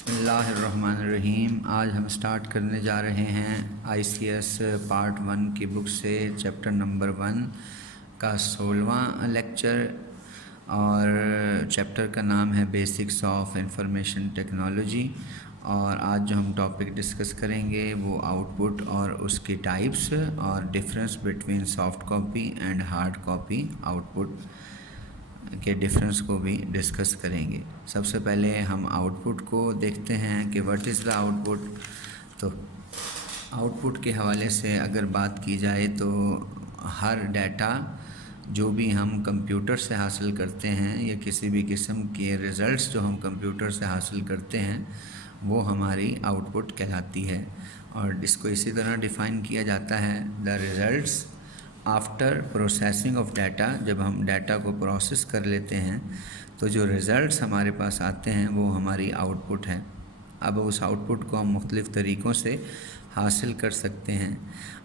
بسم اللہ الرحمن الرحیم۔ آج ہم سٹارٹ کرنے جا رہے ہیں ICS پارٹ 1 کی بک سے چیپٹر نمبر 1 کا 16واں لیکچر، اور چیپٹر کا نام ہے بیسکس آف انفارمیشن ٹیکنالوجی۔ اور آج جو ہم ٹاپک ڈسکس کریں گے وہ آؤٹ پٹ اور اس کی ٹائپس اور difference between soft copy and hard copy out put کے ڈفرینس کو بھی ڈسکس کریں گے۔ سب سے پہلے ہم آؤٹ پٹ کو دیکھتے ہیں کہ what is the out put. تو آؤٹ پٹ کے حوالے سے اگر بات کی جائے تو ہر ڈیٹا جو بھی ہم کمپیوٹر سے حاصل کرتے ہیں یا کسی بھی قسم کے ریزلٹس جو ہم کمپیوٹر سے حاصل کرتے ہیں وہ ہماری آؤٹ پٹ کہلاتی ہے، اور اس کو اسی طرح ڈیفائن کیا جاتا ہے the results after processing of data. جب ہم ڈیٹا کو پروسیس کر لیتے ہیں تو جو ریزلٹس ہمارے پاس آتے ہیں وہ ہماری آؤٹ پٹ ہے۔ اب اس آؤٹ پٹ کو ہم مختلف طریقوں سے حاصل کر سکتے ہیں،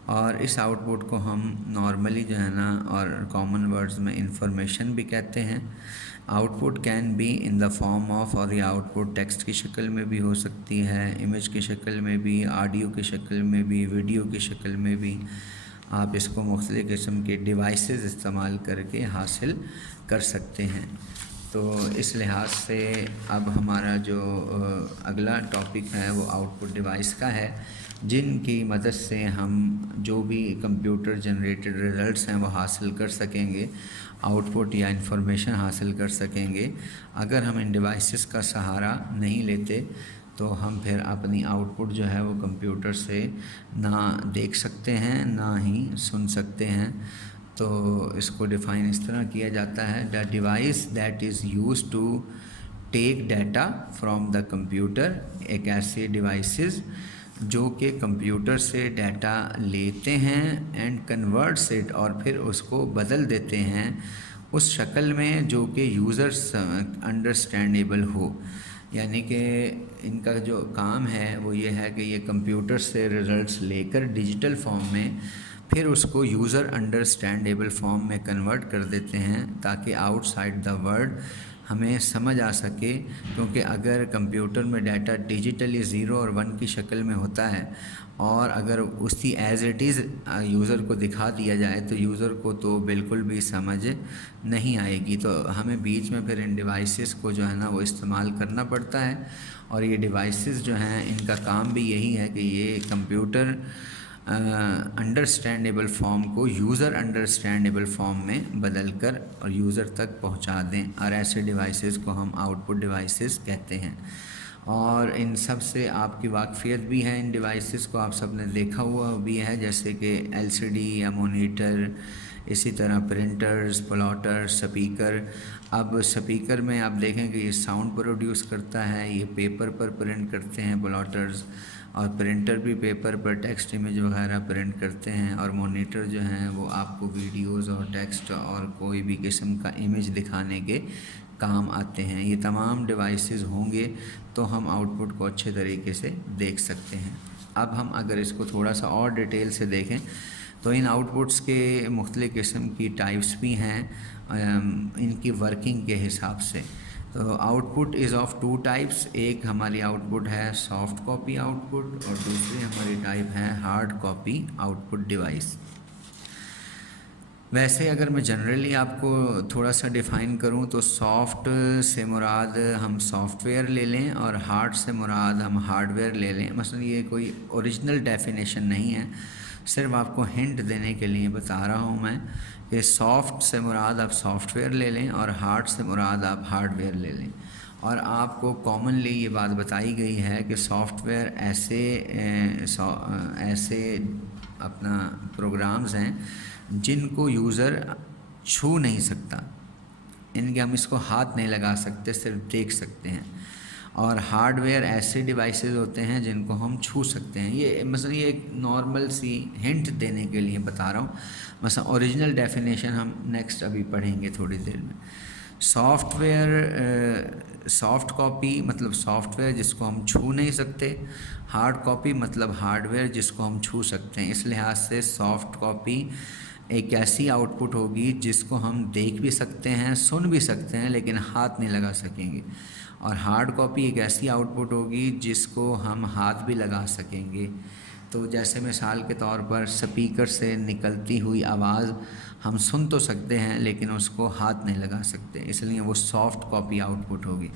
اور اس آؤٹ پٹ کو ہم نارملی جو ہے نا اور کامن ورڈز میں انفارمیشن بھی کہتے ہیں۔ Output can be in the form of, اور یہ آؤٹ پٹ ٹیکسٹ کی شکل میں بھی ہو سکتی ہے، امیج کی شکل میں بھی، آڈیو کی شکل میں بھی، ویڈیو کی شکل میں بھی۔ آپ اس کو مختلف قسم کے ڈیوائسز استعمال کر کے حاصل کر سکتے ہیں۔ تو اس لحاظ سے اب ہمارا جو اگلا ٹاپک ہے وہ آؤٹ پٹ ڈیوائس کا ہے، جن کی مدد سے ہم جو بھی کمپیوٹر جنریٹڈ ریزلٹس ہیں وہ حاصل کر سکیں گے، آؤٹ پٹ یا انفارمیشن حاصل کر سکیں گے۔ اگر ہم ان ڈیوائسز کا سہارا نہیں لیتے تو ہم پھر اپنی آؤٹ پٹ جو ہے وہ کمپیوٹر سے نہ دیکھ سکتے ہیں نہ ہی سن سکتے ہیں۔ تو اس کو ڈیفائن اس طرح کیا جاتا ہے، the device that is use to take data from the computer, ایک ایسے ڈیوائسز جو کہ کمپیوٹر سے ڈیٹا لیتے ہیں اینڈ کنورٹس اٹ، اور پھر اس کو بدل دیتے ہیں اس شکل میں جو کہ یوزرس انڈرسٹینڈیبل ہو۔ یعنی کہ ان کا جو کام ہے وہ یہ ہے کہ یہ کمپیوٹر سے ریزلٹس لے کر ڈیجیٹل فارم میں پھر اس کو یوزر انڈرسٹینڈیبل فارم میں کنورٹ کر دیتے ہیں تاکہ آؤٹ سائڈ دا ورلڈ ہمیں سمجھ آ سکے، کیونکہ اگر کمپیوٹر میں ڈیٹا ڈیجیٹلی 0 اور 1 کی شکل میں ہوتا ہے اور اگر اسی ایز اٹ از یوزر کو دکھا دیا جائے تو یوزر کو تو بالکل بھی سمجھ نہیں آئے گی۔ تو ہمیں بیچ میں پھر ان ڈیوائسز کو جو ہے نا وہ استعمال کرنا پڑتا ہے، اور یہ ڈیوائسز جو ہیں ان کا کام بھی یہی ہے کہ یہ کمپیوٹر انڈرسٹینڈیبل فارم کو یوزر انڈرسٹینڈیبل فارم میں بدل کر اور یوزر تک پہنچا دیں، اور ایسے ڈیوائسز کو ہم آؤٹ پٹ ڈیوائسز کہتے ہیں۔ اور ان سب سے آپ کی واقفیت بھی ہے، ان ڈیوائسز کو آپ سب نے دیکھا ہوا بھی ہے، جیسے کہ LCD یا مونیٹر، اسی طرح پرنٹرز، پلاٹر، سپیکر۔ اب سپیکر میں آپ دیکھیں کہ یہ ساؤنڈ پروڈیوس کرتا ہے، یہ پیپر پر پرنٹ کرتے ہیں پلاٹرز، اور پرنٹر بھی پیپر پر ٹیکسٹ امیج وغیرہ پرنٹ کرتے ہیں، اور مونیٹر جو ہیں وہ آپ کو ویڈیوز اور ٹیکسٹ اور کوئی بھی قسم کا امیج دکھانے کے کام آتے ہیں۔ یہ تمام ڈیوائسز ہوں گے تو ہم آؤٹ پٹ کو اچھے طریقے سے دیکھ سکتے ہیں۔ اب ہم اگر اس کو تھوڑا سا اور ڈیٹیل سے دیکھیں تو ان آؤٹ پٹس کے مختلف قسم کی ٹائپس بھی ہیں ان کی ورکنگ کے حساب سے۔ تو out put is of 2 types, ایک ہماری آؤٹ پٹ ہے سافٹ کاپی آؤٹ پٹ، اور دوسری ہماری ٹائپ ہے hard copy out put device. ویسے اگر میں جنرلی آپ کو تھوڑا سا ڈیفائن کروں تو سافٹ سے مراد ہم سافٹ ویئر لے لیں، اور ہارڈ سے مراد ہم ہارڈ ویئر لے لیں۔ مثلا یہ کوئی اوریجنل ڈیفینیشن نہیں ہے، صرف آپ کو ہنٹ دینے کے لیے بتا رہا ہوں میں کہ سافٹ سے مراد آپ سافٹ ویئر لے لیں اور ہارڈ سے مراد آپ ہارڈ ویئر لے لیں۔ اور آپ کو کامنلی یہ بات بتائی گئی ہے کہ سافٹ ویئر ایسے اپنا پروگرامز ہیں جن کو یوزر چھو نہیں سکتا، ان کے ہم اس کو ہاتھ نہیں لگا سکتے، صرف دیکھ سکتے ہیں۔ اور ہارڈ ویئر ایسے ڈیوائسز ہوتے ہیں جن کو ہم چھو سکتے ہیں۔ یہ مثلا یہ ایک نارمل سی ہنٹ دینے کے لیے بتا رہا ہوں۔ مثلا اوریجنل ڈیفینیشن ہم نیکسٹ ابھی پڑھیں گے تھوڑی دیر میں۔ سافٹ ویئر، سافٹ کاپی مطلب سافٹ ویئر جس کو ہم چھو نہیں سکتے، ہارڈ کاپی مطلب ہارڈ ویئر جس کو ہم چھو سکتے ہیں۔ اس لحاظ سے سافٹ کاپی ایک ایسی آؤٹ پٹ ہوگی جس کو ہم دیکھ بھی سکتے ہیں، سن بھی سکتے ہیں، لیکن ہاتھ نہیں لگا سکیں گے. اور ہارڈ کاپی ایک ایسی آؤٹ پٹ ہوگی جس کو ہم ہاتھ بھی لگا سکیں گے. تو جیسے مثال کے طور پر سپیکر سے نکلتی ہوئی آواز ہم سن تو سکتے ہیں لیکن اس کو ہاتھ نہیں لگا سکتے، اس لیے وہ سافٹ کاپی آؤٹ پٹ ہوگی.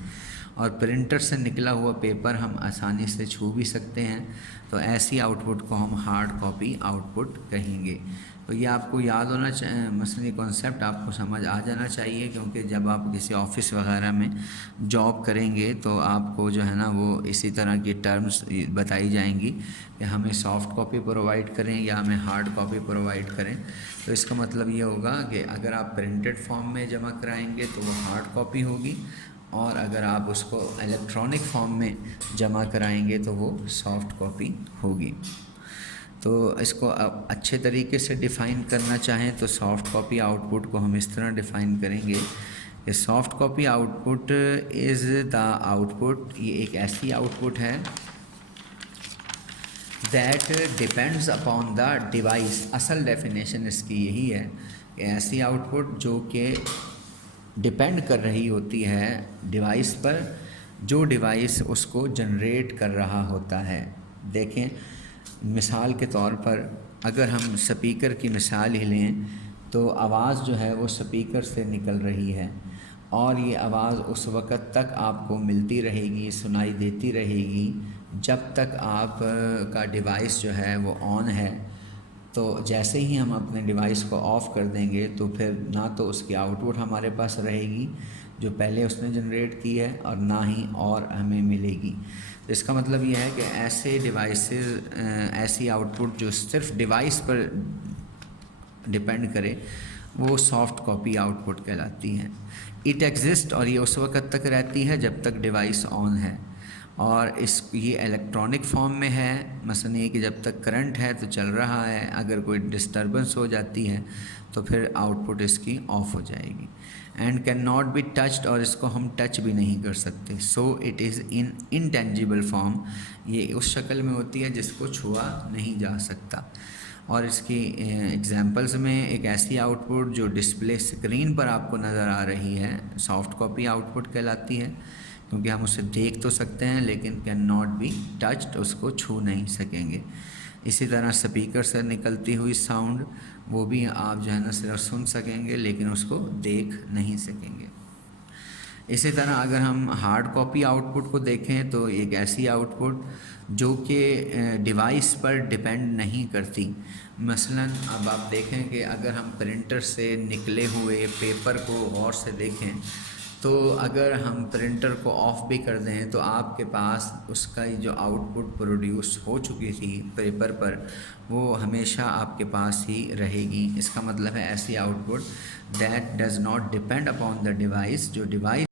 اور پرنٹر سے نکلا ہوا پیپر ہم آسانی سے چھو بھی سکتے ہیں، تو ایسی آؤٹ پٹ کو ہم ہارڈ کاپی آؤٹ پٹ کہیں گے. تو یہ آپ کو یاد ہونا چاہیے، مثلا یہ کانسیپٹ آپ کو سمجھ آ جانا چاہیے، کیونکہ جب آپ کسی آفس وغیرہ میں جاب کریں گے تو آپ کو جو ہے نا وہ اسی طرح کی ٹرمز بتائی جائیں گی کہ ہمیں سافٹ کاپی پرووائڈ کریں یا ہمیں ہارڈ کاپی پرووائڈ کریں. تو اس کا مطلب یہ ہوگا کہ اگر آپ پرنٹڈ فارم میں جمع کرائیں گے تو وہ ہارڈ کاپی ہوگی، اور اگر آپ اس کو الیکٹرانک فارم میں جمع کرائیں گے تو وہ سافٹ کاپی ہوگی. تو اس کو اچھے طریقے سے ڈیفائن کرنا چاہیں تو سافٹ کاپی آؤٹ پٹ کو ہم اس طرح ڈیفائن کریں گے کہ soft copy out put is the out put, یہ ایک ایسی آؤٹ پٹ ہے that depends upon the device. اصل ڈیفینیشن اس کی یہی ہے کہ ایسی آؤٹ پٹ جو کہ ڈیپینڈ کر رہی ہوتی ہے ڈیوائس پر، جو ڈیوائس اس کو جنریٹ کر رہا ہوتا ہے. دیکھیں مثال کے طور پر اگر ہم سپیکر کی مثال ہی لیں تو آواز جو ہے وہ سپیکر سے نکل رہی ہے، اور یہ آواز اس وقت تک آپ کو ملتی رہے گی، سنائی دیتی رہے گی جب تک آپ کا ڈیوائس جو ہے وہ آن ہے. تو جیسے ہی ہم اپنے ڈیوائس کو آف کر دیں گے تو پھر نہ تو اس کی آؤٹ پٹ ہمارے پاس رہے گی جو پہلے اس نے جنریٹ کی ہے، اور نہ ہی اور ہمیں ملے گی. تو اس کا مطلب یہ ہے کہ ایسے ڈیوائسز، ایسی آؤٹ پٹ جو صرف ڈیوائس پر ڈپینڈ کرے وہ سافٹ کاپی آؤٹ پٹ کہلاتی ہیں. اٹ ایگزسٹ، اور یہ اس وقت تک رہتی ہے جب تک ڈیوائس آن ہے، اور یہ الیکٹرانک فارم میں ہے. مثلا یہ کہ جب تک کرنٹ ہے تو چل رہا ہے، اگر کوئی ڈسٹربنس ہو جاتی ہے تو پھر آؤٹ پٹ اس کی آف ہو جائے گی. And can not be touched, اور اس کو ہم ٹچ بھی نہیں کر سکتے. So it is in intangible form, یہ اس شکل میں ہوتی ہے جس کو چھوا نہیں جا سکتا. اور اس کی ایگزامپلز میں ایک ایسی آؤٹ پٹ جو ڈسپلے اسکرین پر آپ کو نظر آ رہی ہے سافٹ کاپی آؤٹ پٹ کہلاتی ہے، کیونکہ ہم اسے دیکھ تو سکتے ہیں لیکن کین ناٹ بی ٹچڈ، اس کو چھو نہیں سکیں گے. اسی طرح سپیکر سے نکلتی ہوئی ساؤنڈ، وہ بھی آپ جو ہے نا صرف سن سکیں گے لیکن اس کو دیکھ نہیں سکیں گے. اسی طرح اگر ہم ہارڈ کاپی آؤٹ پٹ کو دیکھیں تو ایک ایسی آؤٹ پٹ جو کہ ڈیوائس پر ڈیپینڈ نہیں کرتی. مثلا اب آپ دیکھیں کہ اگر ہم پرنٹر سے نکلے ہوئے پیپر کو غور سے دیکھیں تو اگر ہم پرنٹر کو آف بھی کر دیں تو آپ کے پاس اس کا جو آؤٹ پٹ پروڈیوس ہو چکی تھی پیپر پر وہ ہمیشہ آپ کے پاس ہی رہے گی. اس کا مطلب ہے ایسی out put that does not depend upon the device, جو ڈیوائس